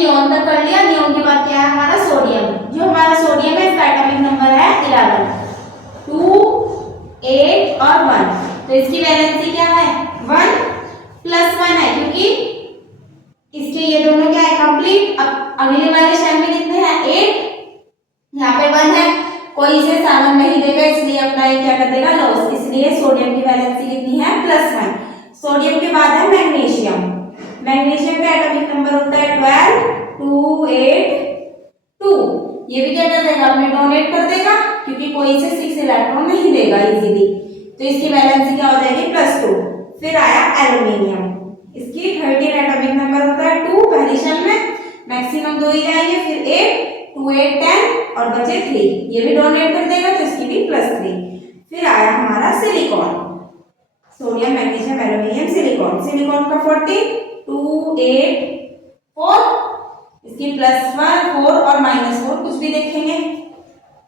Neon तक कर लिया। नियोन के बाद क्या है हमारा सोडियम। जो हमारा सोडियम है इसका एटॉमिक नंबर है 11, 2, 8 और 1। तो इसकी वैलेंसी क्या है 1 + 1 है, क्योंकि इसके ये दोनों क्या है कंप्लीट। अब अगले वाले शेल में कितने हैं 8, यहाँ पे 1 है, कोई इसे 7 नहीं देगा, इसलिए अपना ये क्या कर देगा लॉस। इसलिए सोडियम की वैलेंसी कितनी है +1। सोडियम के बाद है मैग्नीशियम। मैग्नीशियम का एटॉमिक नंबर होता है 12, 2, 8, 2। ये भी क्या कर देगा अपने डोनेट कर देगा, क्योंकि कोई इसे 6 इलेक्ट्रॉन नहीं देगा इजीली। तो इसकी वैलेंसी क्या हो जाएगी +2। फिर आया एल्युमिनियम। इसकी 13 एटॉमिक नंबर होता है 2 पहली शेल में, मैक्सिमम 2 ही जाएंगे। फिर 8, 2, 8, 10 और बचे 3, ये भी डोनेट कर देगा तो इसकी भी +3। फिर आया हमारा silicon. Sodium, magnesium, aluminium, silicon. Silicon का 14, 2, 8, 4, इसकी +1, 4 और -4 कुछ भी देखेंगे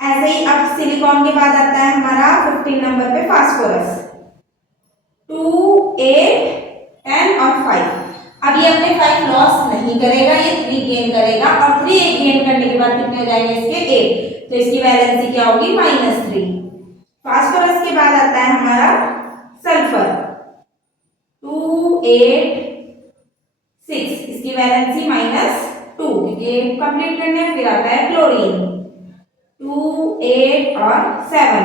ऐसे ही। अब सिलिकॉन के बाद आता है हमारा 15 नंबर पे फास्फोरस, 2, 8, 10 और 5। अब ये अपने 5 लॉस नहीं करेगा, ये 3 गेन करेगा और 3 गेन करने के बाद कितने हो जाएंगे इसके 8। तो इसकी वैलेंसी क्या होगी -3। फास्फोरस के बाद आता है हमारा सल्फर, 2, 8, 6, इसकी वैलेंसी -2, ये कंप्लीट करने। फिर आता है क्लोरीन, 2, 8 और 7,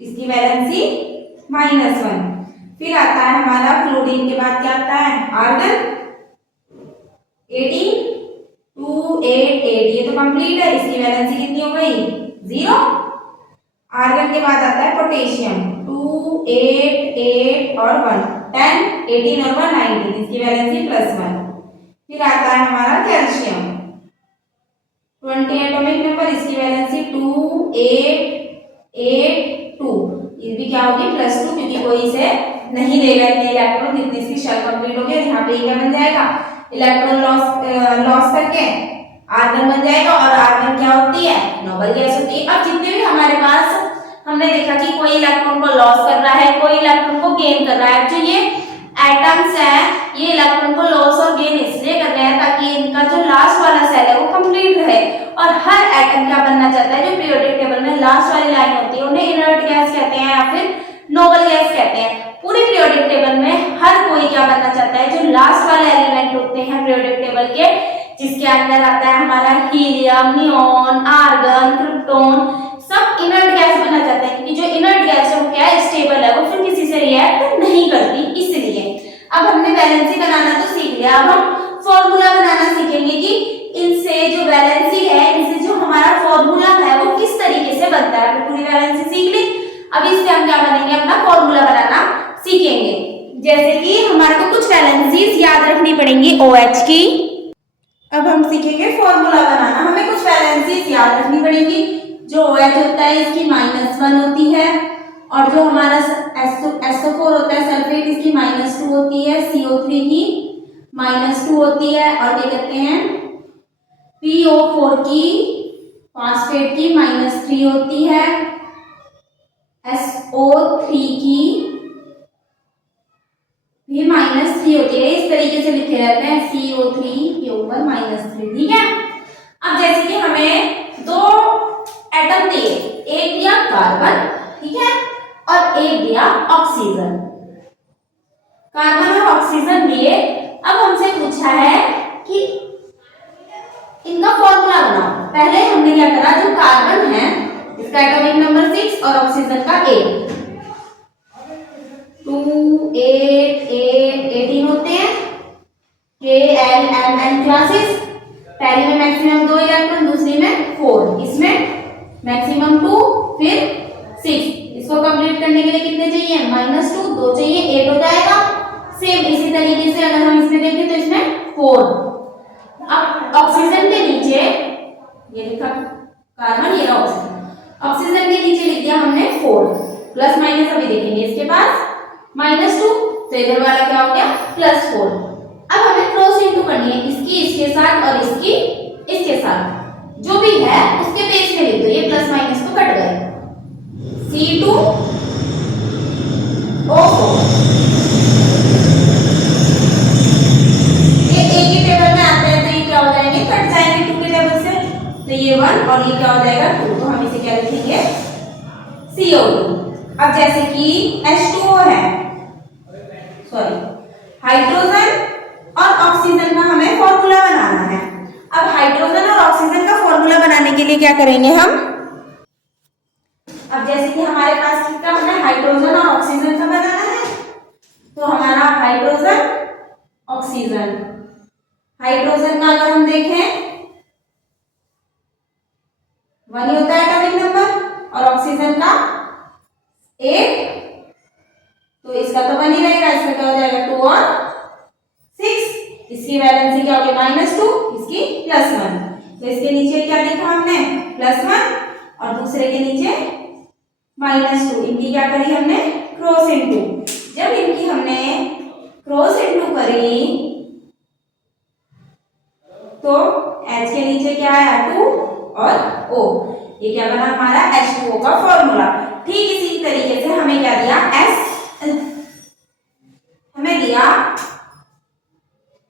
इसकी वैलेंसी -1। फिर आता है हमारा क्लोरीन के बाद क्या आता है आर्गन, 18, 2, 8, 8, ये तो कंप्लीट है, इसकी वैलेंसी कितनी हो गई 0। आर्गन के बाद आता है पोटेशियम, 2, 8, 8 और 1, 10, 18 और 1, 19, इसकी वैलेंसी +1। फिर आता है हमारा कैल्शियम, 20 एटॉमिक नंबर, इसकी वैलेंसी 2, 8, 8, 2, ये भी क्या होगी +2, क्योंकि कोई इसे नहीं देगा इतने इलेक्ट्रॉन जितनी इसकी शेल कंप्लीट हो गई। यहाँ पे क्या बन जाएगा इलेक्ट्रॉन लॉस करके आर्गन बन जाएगा। और आर्गन क्या होती है नोबल गैस होती है। अब जितने भी हमारे पास हमने देखा कि कोई इलेक्ट्रॉन को लॉस कर रहा है, कोई इलेक्ट्रॉन को गेन कर रहा है। जो ये एटम्स है ये इलेक्ट्रॉन को लॉस और गेन इसलिए कर रहे हैं ताकि इनका जो लास्ट वाला सेल है वो कंप्लीट रहे। और हर एटम क्या बनना चाहता है, जो पीरियोडिक टेबल में लास्ट वाली लाइन होती है उन्हें इनर्ट गैस कहते हैं या फिर नोबल गैस कहते हैं। पूरे पीरियोडिक टेबल में हर कोई क्या बनना चाहता है, जो लास्ट वाले एलिमेंट होते हैं पीरियोडिक टेबल के, जिसके अंदर आता है हमारा हीलियम, नियोन, आर्गन, क्रिप्टॉन, सब इनर्ट गैस बनना चाहते हैं। क्योंकि जो इनर्ट गैस है वो क्या है स्टेबल है, वो फिर किसी से रिएक्ट नहीं करती। इसलिए अब हमने वैलेंसी बनाना तो सीख लिया, अब हम फॉर्मूला बनाना सीखेंगे कि इनसे जो वैलेंसी है, इनसे जो हमारा फॉर्मूला है वो किस तरीके से बनता है। हमने पूरी वैलेंसी सीख ली, अब इससे हम क्या बनेंगे अपना फॉर्मूला बनाना सीखेंगे। जैसे कि हमारे को कुछ वैलेंसीज याद रखनी पड़ेंगी OH की। अब हम सीखेंगे फॉर्मूला बनाना। हमें कुछ वैलेंसीज याद रखनी पड़ेगी। जो OH होता है इसकी -1 होती है, और जो हमारा SO4 होता है सल्फेट, इसकी -2 होती है, CO3 की -2 होती है, और क्या कहते हैं PO4 की फास्फेट की -3 होती है, SO3 की भी -3 होती है। इस तरीके से लिखे रहते हैं CO3 के ऊपर -3, ठीक है। अब जैसे कि हमें 2 एटम दिए, एक दिया कार्बन, ठीक है, और एक दिया ऑक्सीजन। कार्बन और ऑक्सीजन दिए, अब हमसे पूछा है कि इनका फॉर्मूला बनाओ। पहले हमने क्या करा, जो कार्बन है इसका एटॉमिक नंबर 6 और ऑक्सीजन का 8, 2, 8, 8, 18 होते हैं। KLMN क्लासेस, पहले में मैक्सिमम 2 इलेक्ट्रॉन, दूसरी में 4, इसमें मैक्सिमम 2, फिर 6। इसको कंप्लीट करने के लिए कितने चाहिए -2, 2 चाहिए, 8 हो जाएगा। सेम इसी तरीके से अगर हम इसमें देखें तो इसमें 4। अब ऑक्सीजन के नीचे ये लिखा कार्बन, ये रहा ऑक्सीजन। ऑक्सीजन के नीचे लिख दिया हमने 4, प्लस माइनस अभी देखेंगे। इसके पास -2, तो इधर वाला क्या हो गया +4। अब हमें क्रॉस इंटू करनी है, इसकी इसके साथ और इसकी इसके साथ, जो भी है उसके बेस में लिख दो। ये प्लस माइनस तो कट गए, C2O4, ये एक ही टेबल में आते हैं तो ये क्या हो जाएंगे Ca1 और ये क्या हो जाएगा 2, तो हम इसे क्या लिखेंगे CO2। अब जैसे कि H2O है, सॉरी हाइड्रोजन और ऑक्सीजन का हमें फॉर्मूला बनाना है। अब हाइड्रोजन और ऑक्सीजन का फॉर्मूला बनाने के लिए क्या करेंगे हम, अब जैसे कि हमारे पास किसका हमें हाइड्रोजन और ऑक्सीजन का बनाना है, तो हमारा हाइड्रोजन ऑक्सीजन, हाइड्रोजन का अगर हम देखें 1 ही होता है एटॉमिक नंबर और ऑक्सीजन का 8, तो इसका तो 1 ही रहेगा, इसका क्या हो जाएगा 2 और 6, इसकी वैलेंसी क्या होगी -2, इसकी +1, तो इसके नीचे क्या लिखा हमने +1 और दूसरे के नीचे -2, इनकी क्या करी हमने क्रॉस इनटू, जब इनकी हमने क्रॉस इनटू करी तो H के नीचे क्या आया 2 और O, ये क्या बना हमारा H2O का फॉर्मूला। ठीक इसी तरीके से हमें क्या दिया हमें दिया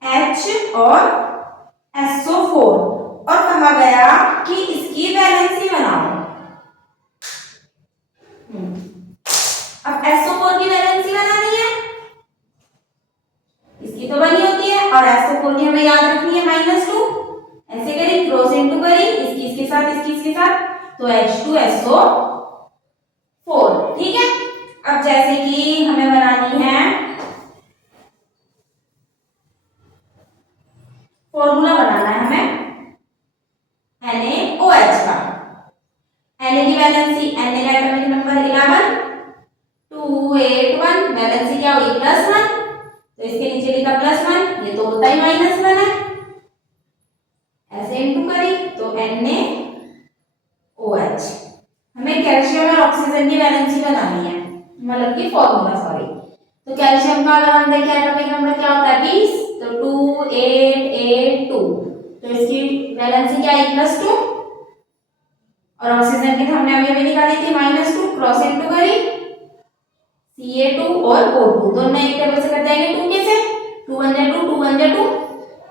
H और SO4 और कहा गया कि इसकी वैलेंसी बनाओ। अब SO4 की वैलेंसी बनानी है, इसकी तो बनी होती है और SO4 की हमें याद रखनी है -2, ऐसे करी क्रॉस इनटू करी, इसकी इसके साथ इसकी इसके साथ, तो H2SO4। ठीक है, अब जैसे कि हमें बनानी है फॉर्मूला बनाना है हमें NaOH का, Na की वैलेंसी, Na का एटॉमिक नंबर 11, 281, वैलेंसी क्या हुई +1, तो इसके नीचे लिखा +1, ये तो होता ही -1 है, ऐसे इनटू करी तो NaOH। हमें कैल्शियम और ऑक्सीजन की वैलेंसी बनानी है, मतलब कि फॉर्मूला, सॉरी। तो कैल्शियम का अगर हम देखें एटॉमिक नंबर क्या होता है 20, तो 2882, तो इसकी वैलेंसी क्या है +2 और ऑक्सीजन की तो हमने अभी निकाली थी -2, क्रॉस इनटू करी Ca2 और O2 दोनों एक टेबल से कट जाएंगे 2 के से, 2 1 जा 2, 2 1 जा 2,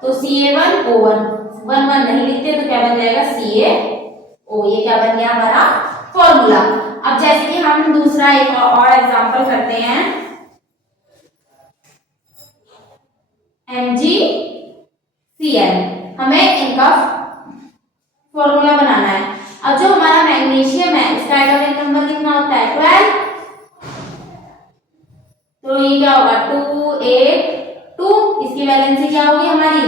तो Ca1O1, 1 1 नहीं लिखते तो क्या बन जाएगा CaO, ये क्या बन गया हमारा फॉर्मूला। अब जैसे कि हम दूसरा एक और एग्जांपल करते हैं, MgCl, हमें इनका फॉर्मूला बनाना है। अब जो हमारा मैग्नीशियम है इसका एटॉमिक नंबर कितना होता है 12, तो ये क्या होगा 282, इसकी वैलेंसी क्या होगी हमारी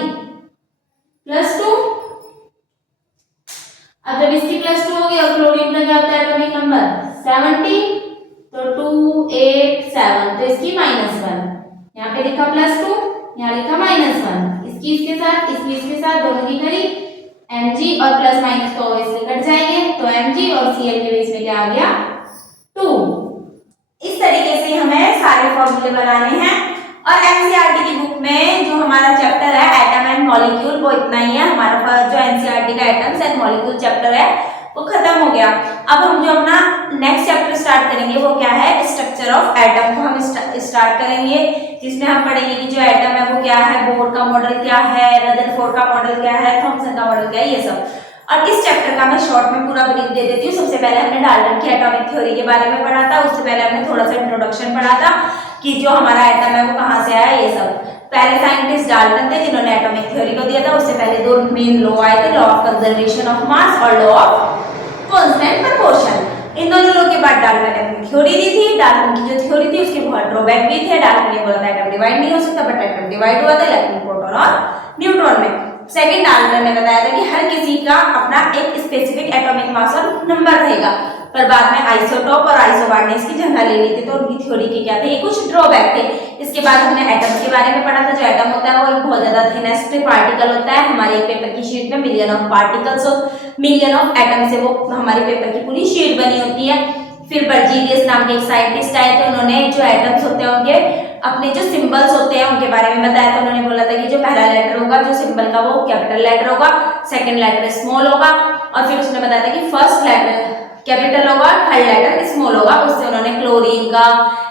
+2। अब जब इसकी +2 होगी और क्लोरीन का क्या होता है एटॉमिक नंबर 70, तो 287, तो इसकी -1, यहाँ पे लिखा +2, यहाँ लिखा -1, इसकी इसके साथ इसकी इसके साथ दोनों की करी Mg और प्लस माइनस तो इससे कट जाएंगे, तो Mg और Cl के बीच में क्या आ गया 2। इस तरीके से हमें सारे फॉर्मूले बनाने हैं और एनसीईआरटी की बुक में जो हमारा चैप्टर है एटम एंड मॉलिक्यूल वो इतना ही है। हमारा जो एनसीईआरटी का एटम्स एंड मॉलिक्यूल चैप्टर है वो खत्म हो गया। अब हम जो अपना नेक्स्ट चैप्टर स्टार्ट करेंगे वो क्या है, स्ट्रक्चर ऑफ एटम को हम स्टार्ट करेंगे, जिसमें हम पढ़ेंगे कि जो एटम है वो क्या है, बोर का मॉडल क्या है, रदरफोर्ड का मॉडल क्या है, थॉमसन का मॉडल क्या है, ये सब। और इस चैप्टर का मैं शॉर्ट में पूरा ब्रीफ दे देती हूँ। सबसे पहले हमने डाल्टन की एटॉमिक थ्योरी के बारे में पढ़ा था, उससे पहले हमने थोड़ा सा इंट्रोडक्शन पढ़ा था कि जो हमारा एटम है वो कहाँ से आया, ये सब। पहले साइंटिस्ट डाल्टन थे जिन्होंने एटॉमिक थ्योरी को दिया था। उससे पहले दो मेन लॉ आए थे, law of conservation of mass और लॉ ऑफ कांस्टेंट प्रोपोर्शन। इन दोनों लॉ के बाद डाल्टन ने अपनी थ्योरी दी थी। डाल्टन की जो थ्योरी थी उसके बहुत ड्रॉबैक भी थे। डाल्टन ने बोला था एटम डिवाइड नहीं हो सकता, बट एटम डिवाइड हुआ था इलेक्ट्रॉन, प्रोटॉन और न्यूट्रॉन में। सेकंड डाल्टन ने बताया था कि हर किसी का अपना एक स्पेसिफिक एटॉमिक मास और नंबर रहेगा, पर बाद में आइसोटोप और आइसोबार ने इसकी जगह ले ली थी, तो उनकी थ्योरी के क्या थे, ये कुछ ड्रॉबैक थे। इसके बाद हमने एटम के बारे में पढ़ा था। जो एटम होता है वो एक बहुत ज्यादा थिनेस्ट पार्टिकल होता है। हमारे एक पेपर की शीट में मिलियन ऑफ पार्टिकल्स और मिलियन ऑफ एटम से वो हमारे पेपर की पूरी शीट बनी होती है। फिर बर्जीलियस नाम के एक साइंटिस्ट आए थे, उन्होंने जो एटम्स होते हैं उनके अपने जो सिंबल्स होते हैं उनके बारे में बताया था। उन्होंने बोला था कि जो पहला लेटर होगा जो सिंबल का वो कैपिटल लेटर होगा, सेकंड लेटर स्मॉल होगा, और फिर उसने बताया था कि फर्स्ट लेटर कैपिटल होगा, थर्ड लेटर स्मॉल होगा। उससे उन्होंने क्लोरीन का,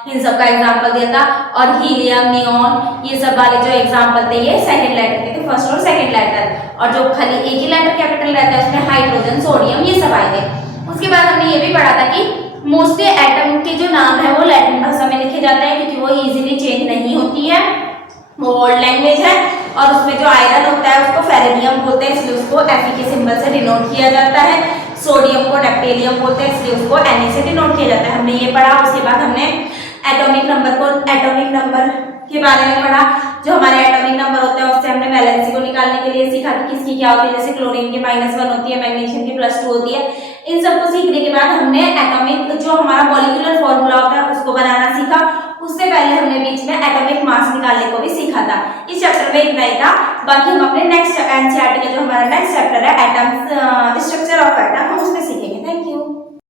इन सब का एग्जांपल दिया था। और हीलियम, नियॉन, ये सब वाले जो एग्जांपल थे ये सेकंड लेटर के थे, फर्स्ट और सेकंड लेटर। और जो खाली एक ही लेटर कैपिटल रहता है उसमें हाइड्रोजन, सोडियम, ये सब आए थे। उसके बाद हमने ये भी पढ़ा था कि मोस्टली एटम के जो नाम है वो लैटिन भाषा में लिखे जाते हैं, क्योंकि वो इजीली चेंज नहीं होती है, वो ओल्ड लैंग्वेज है। और उसमें जो आयरन होता है उसको फेरेनियम बोलते हैं, इसलिए उसको Fe के सिंबल से डिनोट किया जाता है। सोडियम को डेप्टेरियम बोलते हैं, इसलिए उसको Na से डिनोट किया जाता है। हमने ये पढ़ा। उसके बाद हमने एटॉमिक नंबर के बारे में पढ़ा। जो हमारे एटॉमिक नंबर होते हैं उससे हमने वैलेंसी को निकालने के लिए सीखा कि किसकी क्या होती है। जैसे क्लोरीन की -1 होती है, मैग्नीशियम की +2 होती है। इन सबको सीखने के बाद हमने एटॉमिक जो हमारा मॉलिक्यूलर फॉर्मूला होता है उसको बनाना सीखा। उससे पहले हमने बीच में एटॉमिक मास निकालने को भी सीखा था। इस चैप्टर में इतना ही था। बाकी हम अपने नेक्स्ट एनसीईआरटी का जो हमारा नेक्स्ट चैप्टर है एटम्स, स्ट्रक्चर ऑफ एटम, हम उसमें सीखेंगे। Thank you.